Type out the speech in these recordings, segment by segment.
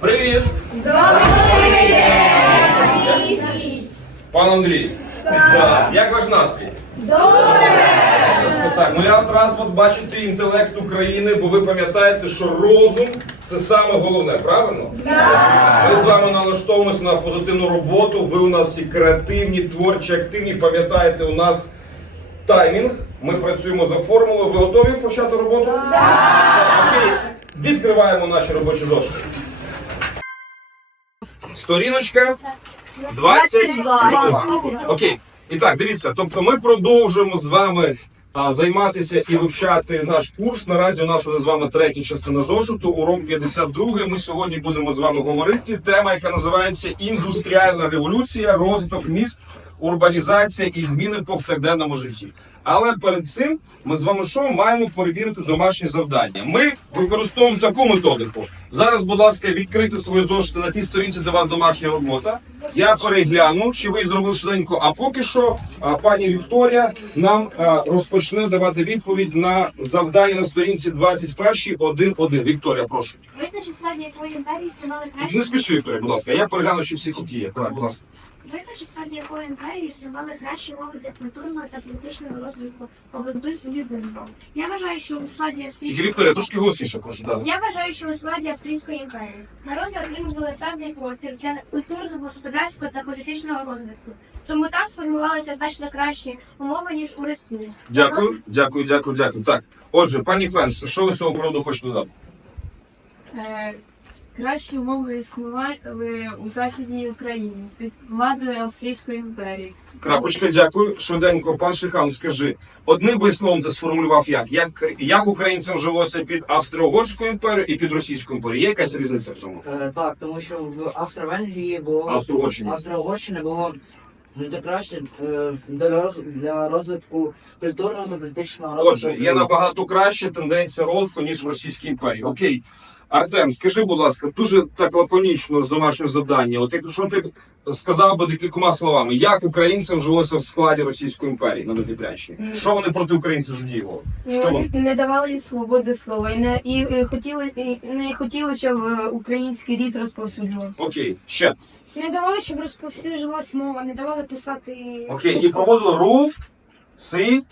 Привіт! Пан Андрій. Да. Як ваш настрій? Хорошо, так. Ну я одразу от бачите інтелект України, бо ви пам'ятаєте, що розум це саме головне, правильно? Ми з вами налаштовуємося на позитивну роботу. Ви у нас всі креативні, творчі, активні. Пам'ятаєте, у нас таймінг. Ми працюємо за формулою. Ви готові почати роботу? Так. Окей. Відкриваємо наші робочі зошити. Сторіночка 22. Окей. І так, дивіться, тобто ми продовжуємо з вами а, займатися і вивчати наш курс. Наразі у нас з вами третя частина зошиту, урок 52. Ми сьогодні будемо з вами говорити. Тема, яка називається індустріальна революція, розвиток міст, урбанізація і зміни в повсякденному житті. Але перед цим ми з вами що маємо перевірити домашні завдання. Ми використовуємо таку методику. Зараз, будь ласка, відкрийте свої зошити на тій сторінці, де у вас домашня робота. Я перегляну, чи ви зробили швиденько. А поки що а, пані Вікторія нам а, розпочне давати відповідь на завдання на сторінці 21 1.1. Вікторія, прошу. Визначить складі якої імперії існували Тут кращі не спіши, Вікторія, будь ласка. Я перегляну, чи всі тут є. Давай, будь ласка. визначить складі якої імперії існували кращі умови для культурного та політичного розвитку собі державу. Я вважаю, що у складі Тільки Вікторія, трошки голосніше, прошу. Да. я вважаю, що у складі австрійської імперії народи отримували певний простір для культурного, господарського та політичного розвитку. Тому там сформувалися значно кращі умови ніж у Росії. Дякую, дякую, дякую, дякую. Так, отже, пані Фенс, що ви з цього приводу хочете додати? Е, Кращі умови існували у Західній Україні під владою Австрійської імперії. Крапочка, дякую. Швиденько, пан Шихан, скажи, одним би словом ти сформулював як? як? Як українцям жилося під Австро-Угорською імперією і під Російською імперією? Є якась різниця в цьому? Е, так, тому що в Австро-Венгрії було Австро-Угорщині. Австро-Угорщини було дуже краще е, для для розвитку культурного та політичного розвитку. Отже, є набагато краща тенденція розвитку, ніж в Російській імперії. Окей. Артем, скажи, будь ласка, дуже так лаконічно з домашнього завдання. От якщо ти сказав би декількома словами, як українцям жилося в складі Російської імперії на Дніпрянщині? Що вони проти українців задіювали? Що вони? Не давали їм свободи слова і не і, хотіли і не хотіли, щоб е, український рід розповсюджувався. Окей, ще. Не давали, щоб розповсюджувалась мова, не давали писати. Окей, і проводили ру, си,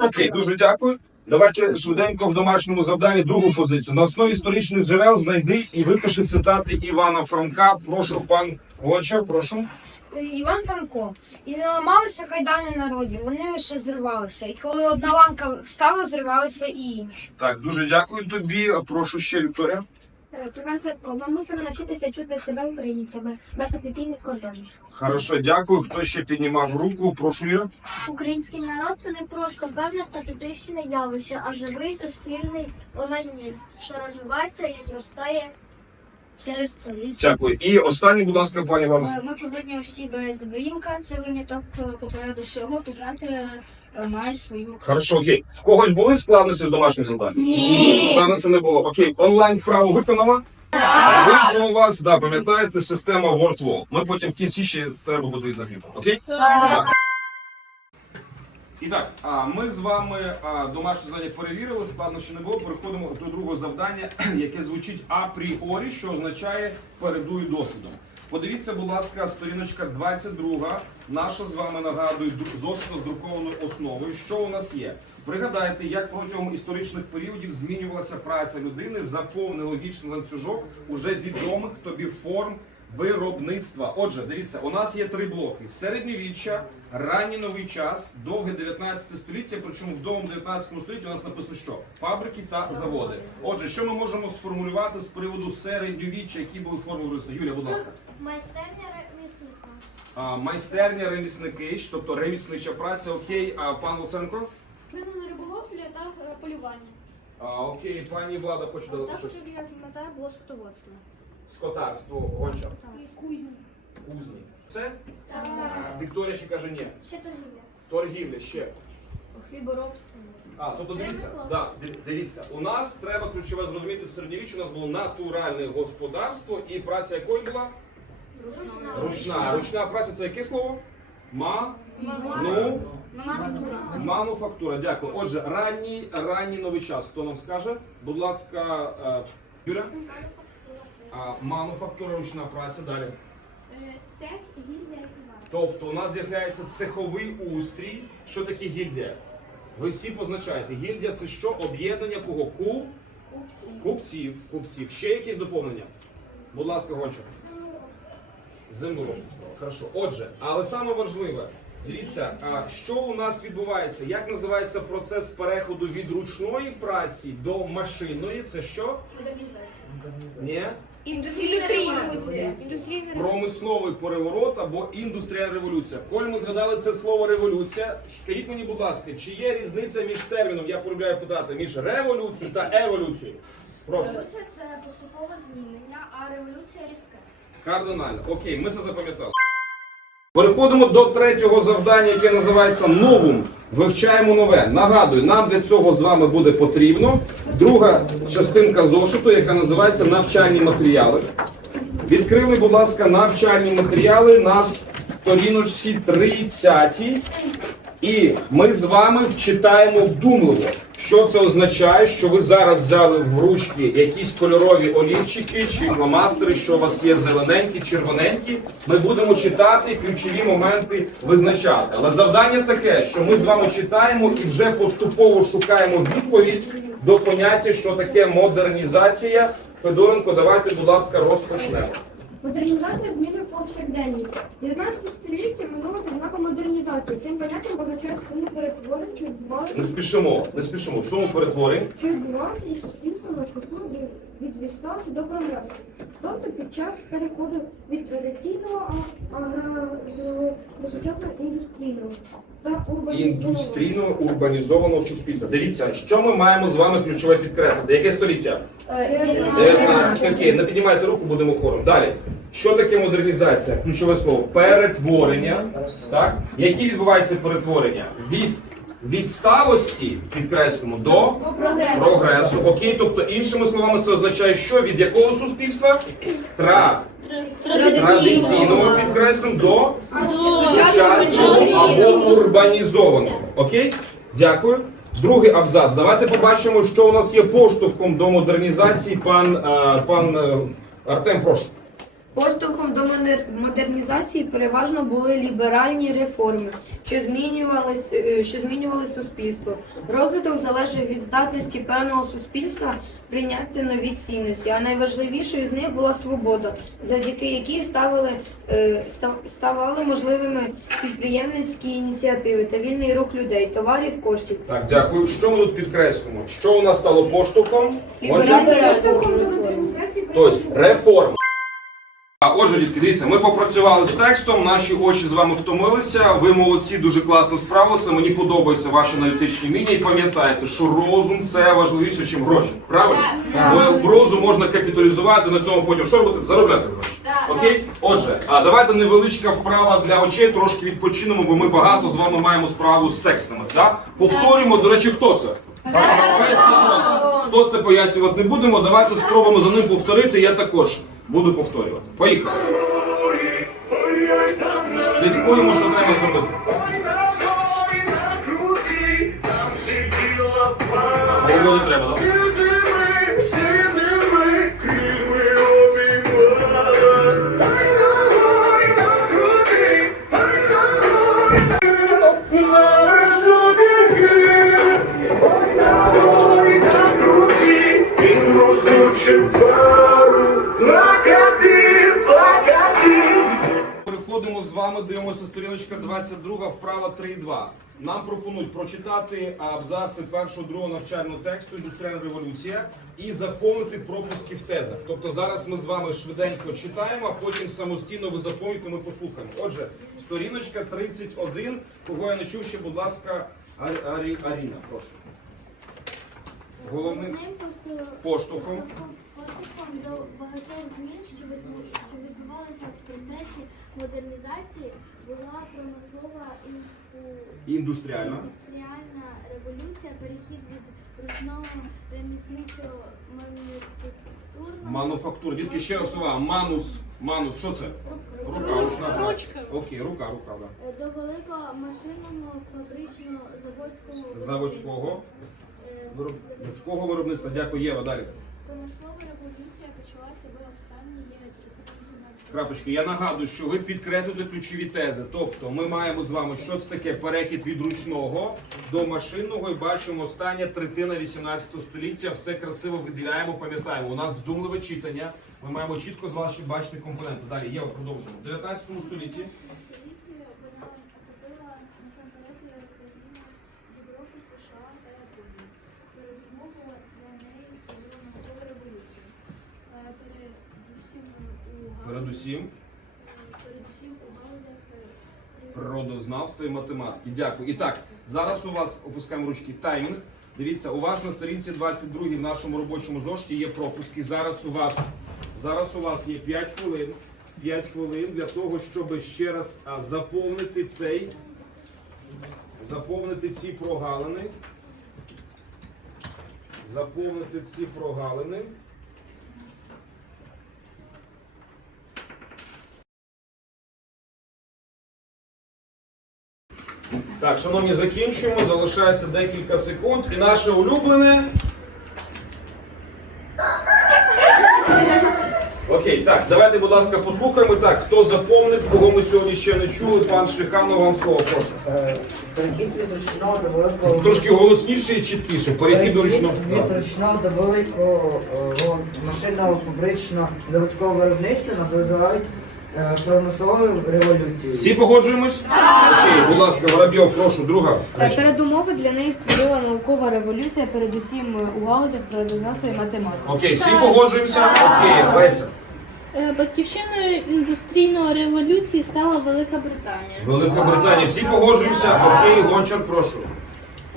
Окей, дуже дякую. Давайте швиденько в домашньому завданні другу позицію. На основі історичних джерел знайди і випиши цитати Івана Франка. Прошу, пан Гончар, прошу. Іван Франко. І не ламалися кайдани народів, вони лише зривалися. І коли одна ланка встала, зривалися і інші. Так, дуже дякую тобі. Прошу ще Вікторія. Ми мусимо навчитися чути себе українцями без офіційних кордонів. Хорошо, дякую. Хто ще піднімав руку? Прошу Іра. Український народ це не просто певне статистичне явище, а живий суспільний організм, що розвивається і зростає через століття. Дякую. І останній, будь ласка, пані Лана. Ми повинні усі без виїмка, це виняток попереду всього, пізнати має свою. Хорошо, окей. В когось були складності в домашніх завданнях? Ні. Складності не було. Окей, онлайн вправо виконала? Вийшло у вас, да, пам'ятаєте, система WordWall. Ми потім в кінці ще треба буде відповідати. Окей? І так, а ми з вами а, домашнє завдання перевірили, складно ще не було. Переходимо до другого завдання, яке звучить апріорі, що означає передую досвідом. Подивіться, будь ласка, сторіночка 22. Наша з вами нагадую зошита з друкованою основою. Що у нас є? Пригадайте, як протягом історичних періодів змінювалася праця людини за повний логічний ланцюжок уже відомих тобі форм виробництва. Отже, дивіться, у нас є три блоки: середньовіччя, ранній новий час, довге 19 століття. Причому в довгому 19 столітті у нас написано, що фабрики та заводи. Отже, що ми можемо сформулювати з приводу середньовіччя, які були форми? Юля, будь ласка. Майстерня ремісника. А, майстерня, ремісники, тобто реміснича праця. Окей, а пан Луценко? Винули риболовля та е, полювання. А, окей, пані влада хоче додати Також, щось. як я пам'ятаю, було скотоводство. Скотарство, гончар, І кузні. кузні. Це? Вікторія ще каже ні. Ще торгівля. Торгівля ще. Хліборобство. А, тобто дивіться, Ремесло. да, ди- дивіться, у нас треба ключове зрозуміти в середньовіччі, у нас було натуральне господарство і праця якої була? Ручна. Ручна праця це яке слово? Ма. Ну, Мануфактура. мануфактура. Дякую. Отже, ранній, ранній новий час. Хто нам скаже? Будь ласка, е, Юля. А, мануфактура, ручна праця. Далі. Цех, гільдія і приват. Тобто у нас з'являється цеховий устрій. Що таке гільдія? Ви всі позначаєте. Гільдія це що? Об'єднання кого? Ку? Купців. Купців. Ще якісь доповнення? Будь ласка, Гончар. Землеробство. Хорошо. Отже, але саме важливе, дивіться, а що у нас відбувається? Як називається процес переходу від ручної праці до машинної? Це що? Ні? Промисловий переворот або індустріальна революція. Коль ми згадали це слово революція. Скажіть мені, будь ласка, чи є різниця між терміном, я полюбляю питати, між революцією та еволюцією? Прошу. Революція це поступове змінення, а революція різке. Кардинально. Окей, ми це запам'ятали. Переходимо до третього завдання, яке називається Новум. Вивчаємо нове. Нагадую, нам для цього з вами буде потрібно друга частинка зошиту, яка називається навчальні матеріали. Відкрили, будь ласка, навчальні матеріали на сторіночці 30. І ми з вами вчитаємо вдумливо. Що це означає? Що ви зараз взяли в ручки якісь кольорові олівчики чи фломастери, що у вас є зелененькі, червоненькі. Ми будемо читати ключові моменти визначати. Але завдання таке, що ми з вами читаємо і вже поступово шукаємо відповідь до поняття, що таке модернізація. Федоренко, давайте, будь ласка, розпочнемо. Модернізація зміни повсякденні. 19 століття минуло під знаком модернізації. Цим поняттям позначає суму перетворень, що відбувалися, Не спішимо, не спішимо. Суму перетворень. що відбувалися і суспільство на шляху від- до прогресу. Тобто під час переходу від традиційного а- агра до, сучасного індустрійного та індустрійно урбанізованого суспільства. Дивіться, що ми маємо з вами ключове підкреслити. Яке століття? 19. Окей, не піднімайте руку, будемо хором. Далі. Що таке модернізація? Ключове слово перетворення. Так? Які відбуваються перетворення? Від відсталості, підкреслимо, до прогресу. Окей, тобто, іншими словами, це означає, що від якого суспільства? Тра. Традиційного підкреслимо до сучасного або урбанізованого. Окей? Дякую. Другий абзац. Давайте побачимо, що у нас є поштовхом до модернізації. Пан, е, пан е, Артем, прошу. Поштовхом до модер- модернізації переважно були ліберальні реформи, що змінювали, е, що змінювали суспільство. Розвиток залежав від здатності певного суспільства прийняти нові цінності, а найважливішою з них була свобода, завдяки якій ставили, е, ставали можливими підприємницькі ініціативи та вільний рух людей, товарів, коштів. Так, дякую. Що ми тут підкреслимо? Що у нас стало поштовхом? Ліберальні Поштовхом до реформи. модернізації Тобто реформ. А отже, дітки, дивіться, ми попрацювали з текстом, наші очі з вами втомилися. Ви молодці, дуже класно справилися. Мені подобаються ваші аналітичні вміння. І пам'ятайте, що розум це важливіше, ніж гроші. Правильно? Бо розум можна капіталізувати на цьому потім. Що робити? Заробляти гроші. Окей? Отже, а давайте невеличка вправа для очей, трошки відпочинемо, бо ми багато з вами маємо справу з текстами. Так? Повторюємо, до речі, хто це? Хто це пояснювати не будемо. Давайте спробуємо за ним повторити. Я також буду повторювати. Поїхали. Слідкуємо, що треба зробити. Голову не треба, так? Вами, дивимося сторіночка 22, вправа 3.2. Нам пропонують прочитати абзаци першого другого навчального тексту Індустріальна революція і заповнити пропуски в тезах. Тобто зараз ми з вами швиденько читаємо, а потім самостійно ви заповните, ми послухаємо. Отже, сторіночка 31. Кого я не чув ще, будь ласка, Ар- Арі- Аріна, прошу. Головним поштовхом. Поштовхом до багатьох змін, що відбу- що відбувалися в процесі модернізації, була промислова інфу- Індустріальна. індустріальна революція, перехід від ручного ремісничого мануфактурного Мануфактура. Дітки, ще раз увага. Манус. Манус, що це? Рука, ручна. Ручка. Окей, рука, рука, да. Е, до великого машинного фабричного заводського Заводського. е, виробництва. Дякую, Єва, далі. Промислова революція почалася в останні 18 Крапочки, я нагадую, що ви підкреслюєте ключові тези. Тобто ми маємо з вами, що це таке перехід від ручного до машинного і бачимо остання третина 18 століття. Все красиво виділяємо, пам'ятаємо. У нас вдумливе читання. Ми маємо чітко з ваші бачити компоненти. Далі Єва, продовжуємо. В 19 столітті столітті вона охопила насамперед Україну, Європу, США та Японію. Передумову для неї створила наукова революція. Е, Передусім у галузі- передусім природознавства і математики. Дякую. І так, зараз у вас опускаємо ручки таймінг. Дивіться, у вас на сторінці 22 в нашому робочому зошиті є пропуски. Зараз у вас зараз у вас є 5 хвилин. 5 хвилин для того, щоб ще раз заповнити цей, заповнити ці прогалини. Заповнити ці прогалини. Так, шановні, закінчуємо. Залишається декілька секунд. І наше улюблене. Окей, так, давайте, будь ласка, послухаємо. Так, хто заповнив, кого ми сьогодні ще не чули. Пан Шліханов, вам слово, прошу. Перехід від ручного до великого Трошки голосніше і чіткіше. Перехід до ручного. від ручного до великого е, машинного фабричного заводського виробництва називають промисловою революцією. Всі погоджуємось? Окей, будь ласка, Воробйов, прошу, друга. речі. Передумови для неї створила наукова революція, передусім у галузях природознавства і математики. Окей, всі погоджуємося? Окей, Леся. Е, Батьківщиною індустрійної революції стала Велика Британія. Велика Британія, всі погоджуємося? Окей, Гончар, прошу.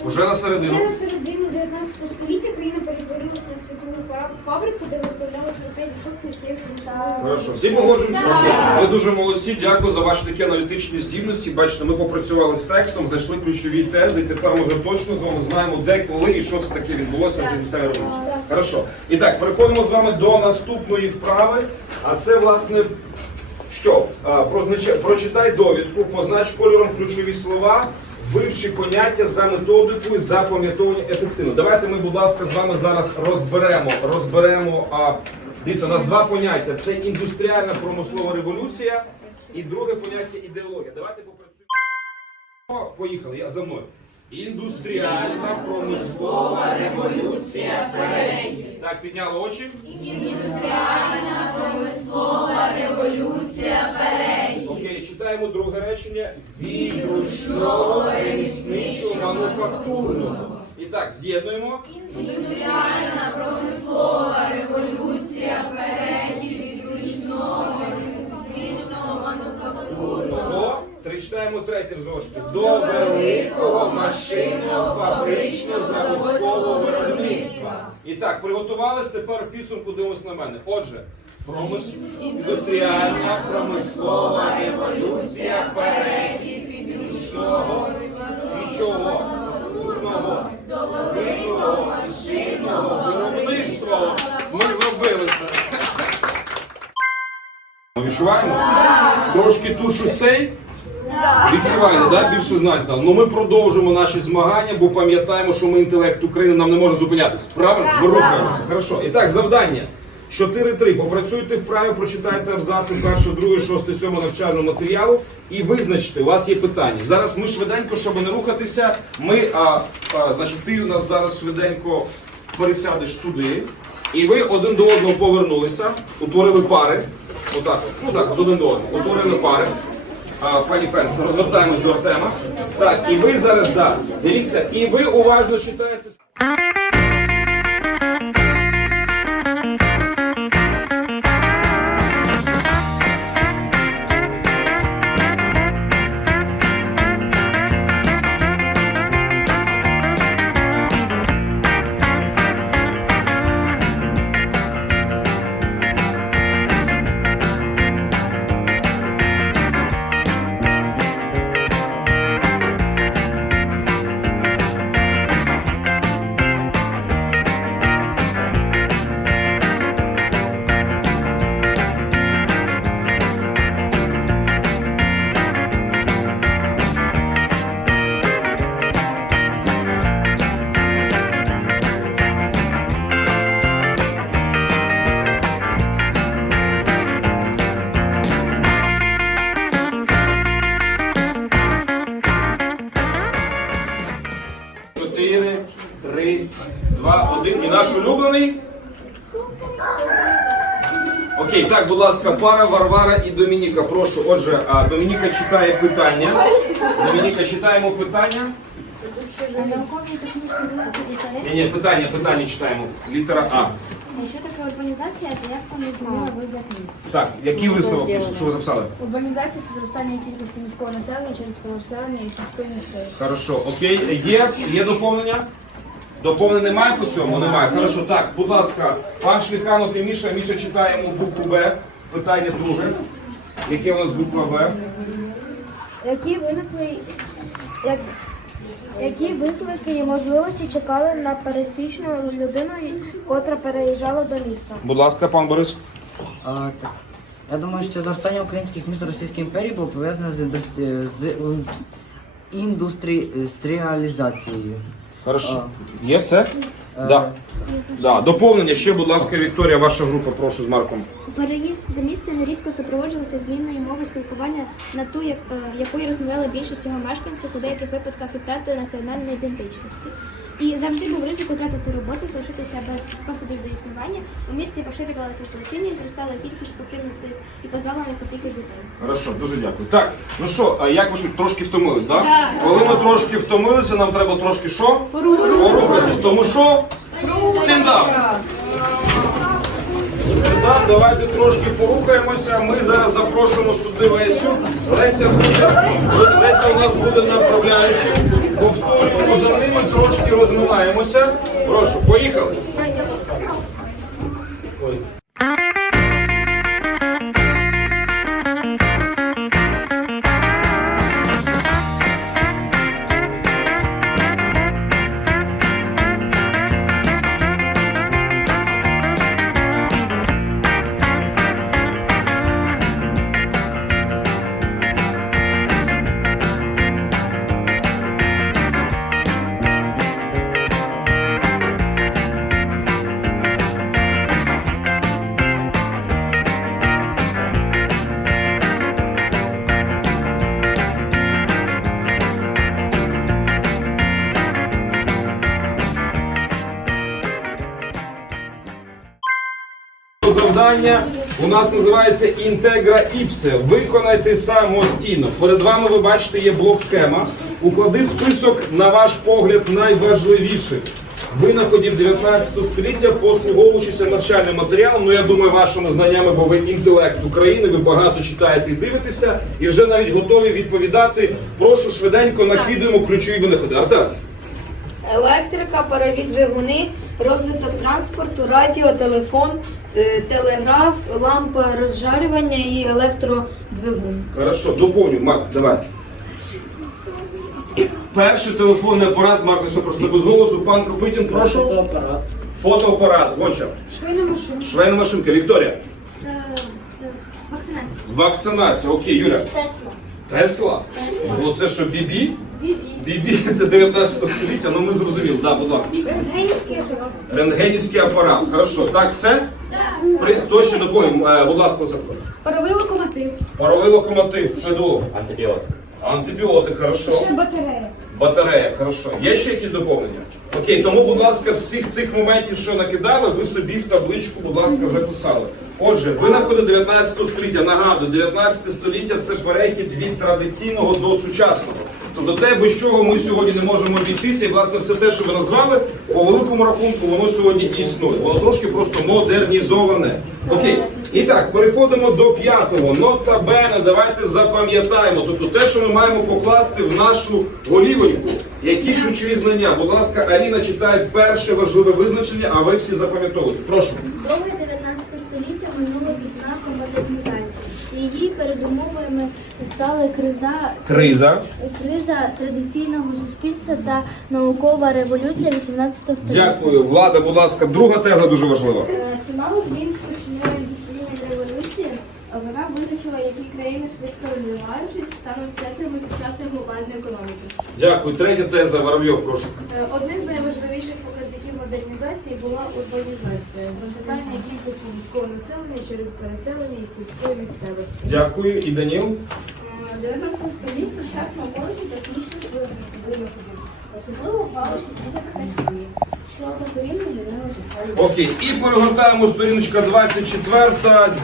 Уже на середину. Вже на середину 19 століття країна перетворилася на світову фа- фабрику, де виготовлялося 5% всієї промислової Хорошо, всі погоджуємося? Ви дуже молодці, дякую за ваші такі аналітичні здібності. Бачите, ми попрацювали з текстом, знайшли ключові тези, і тепер ми вже точно з вами знаємо, де, коли і що це таке відбулося з індустрією революцією. Хорошо. І так, переходимо з вами до наступної вправи. А це, власне, що? А, прознач- Прочитай довідку, познач кольором ключові слова, вивчи поняття за методикою запам'ятовування ефективно. Давайте ми, будь ласка, з вами зараз розберемо. Розберемо. А, дивіться, у нас два поняття: це індустріальна промислова революція і друге поняття ідеологія. Давайте попрацюємо. Поїхали, я за мною. Індустріальна промислова революція перегід. Так, підняли очі. Індустріальна промислова революція Окей, читаємо друге речення. Від ручного ремісничого мануфактурного. І так, з'єднуємо. Індустріальна промислова революція перехід від ручного ремісничного мануфактурного. Три читаємо третє в зошиті. До великого машинного фабричного заводського виробництва. І так, приготувались, тепер в підсумку дивимось на мене. Отже, промис... індустріальна промислова революція перехід від ручного від чого? Ручного до великого машинного виробництва. Ми зробили це. Відчуваємо? Трошки тушу сей. Відчуваємо, да? більше знаєте. Ну ми продовжуємо наші змагання, бо пам'ятаємо, що ми інтелект України нам не може зупинятись. Правильно? Ми рухаємося. Хорошо. І так, завдання. 4-3. Попрацюйте вправі, прочитайте абзаци першого, другого, шостий, сьомого навчального матеріалу і визначте, у вас є питання. Зараз ми швиденько, щоб не рухатися, ми, а, а, значить, ти у нас зараз швиденько пересядеш туди, і ви один до одного повернулися, утворили пари. Отак, от. ну так, один до одного. Утворили пари. Пані Фенс, розвертаємось до Артема. Так, і ви зараз, да, дивіться, і ви уважно читаєте. Пара Варвара і Домініка. Прошу. Отже, а, Домініка читає питання. Домініка, читаємо питання. Наукові технічні винахід і Ні, ні, питання, питання читаємо. Літера А. Що таке урбанізація та як вона змінила вигляд міста? Так, який висновок, що ви записали? Урбанізація це зростання кількості міського населення через переселення і сільської місцевості. Хорошо, окей. Є, є доповнення? Доповнення немає по цьому? Немає. Хорошо, так, будь ласка, пан Шліханов і Міша. Міша читаємо букву Б. Питання друге. Яке у нас буква Б? Які виникли, як, які виклики і можливості чекали на пересічну людину, котра переїжджала до міста? Будь ласка, пан Борис. А, так. Я думаю, що зростання українських міст Російської імперії було пов'язане з, індустрі... з індустріалізацією. Хорошо. Є все? Е, Да. Да. Доповнення ще, будь ласка, Вікторія, ваша група, прошу з Марком. Переїзд до міста нерідко супроводжувався зміною мови спілкування на ту, як, е, якою розмовляли більшість його мешканців, у деяких випадках і втратою національної ідентичності. І завжди був ризик втратити роботу, залишитися без способів до існування. У місті поширювалася злочинні, зростала кількість покинутих і позбавлених опіки дітей. Хорошо, дуже дякую. Так, ну що, а як ви що, трошки втомились, так? Коли ми трошки втомилися, нам треба трошки що? Порухатись. Тому що? Стендап. Давайте трошки порухаємося. Ми зараз запрошуємо сюди Лесю. Леся буде, Леся у нас буде направляючим. Повторюємо за ними, трошки розмиваємося. Прошу, поїхали. Завдання у нас називається Інтегра Іпсе. Виконайте самостійно. Перед вами ви бачите є блок схема. Уклади список, на ваш погляд, найважливіших винаходів 19 століття, послуговуючися навчальним матеріалом. Ну я думаю, вашими знаннями, бо ви інтелект України, ви багато читаєте і дивитеся, і вже навіть готові відповідати. Прошу швиденько накидуємо ключові винаходи. Артем. Електрика, парові двигуни, розвиток транспорту, радіо, телефон, е, телеграф, лампа розжарювання і електродвигун. Хорошо, доповню, Марк, давай. Перший телефонний апарат, Марк, все просто без голосу. Пан Копитін, прошу. Фотоапарат. Фотоапарат, Гонча. Швейна машина. Швейна машинка, Вікторія. Е, Вакцинація. Вакцинація, окей, Юля. Тесла. Тесла? Ну це що, Бібі? Бібі це 19 століття, ну ми зрозуміли, да, будь ласка. Рентгенівський апарат. Рентгенівський апарат. Хорошо, так, все? При... Хто ще доповім? Е, будь ласка, Олександр. Паровий локомотив. Паровий локомотив, Федулов. Антибіотик. Антибіотик, хорошо. Батарея. Батарея, хорошо. Є ще якісь доповнення? Окей, тому, будь ласка, з всіх цих моментів, що накидали, ви собі в табличку, будь ласка, записали. Отже, винаходи 19 століття. Нагадую, 19 століття це перехід від традиційного до сучасного. Тобто те, без чого ми сьогодні не можемо обійтися, і власне все те, що ви назвали, по великому рахунку, воно сьогодні існує. Воно трошки просто модернізоване. Окей. І так, переходимо до п'ятого. Нота бене, давайте запам'ятаємо. Тобто те, що ми маємо покласти в нашу голівоньку. Які ключові знання? Будь ласка, Аріна читає перше важливе визначення, а ви всі запам'ятовуєте. Прошу. Довге 19 століття минуло під знаком модернізації. Її передумовами стали криза, Криза. криза традиційного суспільства та наукова революція 18 століття. Дякую. Влада, будь ласка, друга теза дуже важлива. Е, Чимало змін спричинила індустрійна революція. Вона визначила, які країни швидко розвиваючись, стануть центрами сучасної глобальної економіки. Дякую. Третя теза, Воробйов, прошу. Е, Одним з найважливіших показників модернізації була урбанізація, зростання кількості міського населення через переселення із сільської місцевості. Дякую. І Даніл. Е, 19 столітті час молоді технічних винаходів. особливо в галузі фізик-хімії, що докорінно змінило життя. Окей, і перегортаємо сторіночка 24.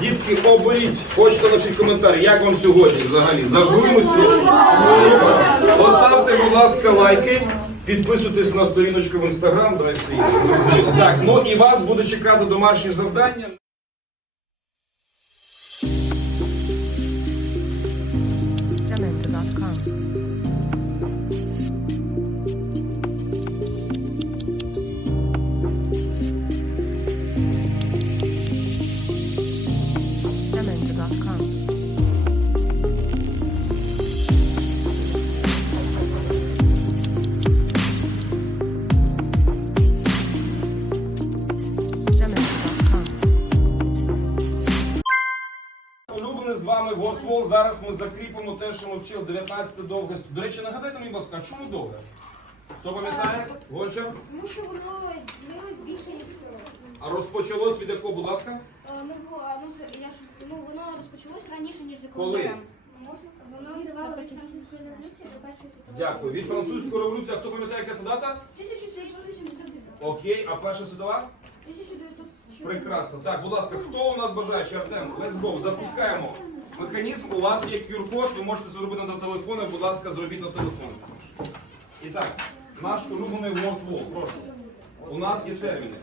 Дітки, оберіть, хочете напишіть коментарі, як вам сьогодні взагалі? Зажуримось сьогодні? Поставте, будь ласка, лайки. Підписуйтесь на сторіночку в інстаграм. Так, ну і вас буде чекати домашнє завдання. З вами Зараз ми закріпимо те, що ми вчили 19 довге. До речі, нагадайте мені, будь ласка, а чому довге? Хто пам'ятає? Тому що воно длилось більше, ніж 100 років. А розпочалось від якого, будь ласка? Ну, бо, ну, з- я ж, ну, воно розпочалось раніше, ніж за Коли? Можна Воно тривало від французької революції до першої світової. Дякую. Від французької революції, а хто пам'ятає, яка це дата? 1789. Окей, а перша світова? 1904. Прекрасно. Так, будь ласка, хто у нас бажає ще Артем? Let's go, запускаємо. Механізм, у вас є QR-код, ви можете це зробити на телефоні, будь ласка, зробіть на телефон. І так, наш улюблений WordWall, прошу. У нас є терміни.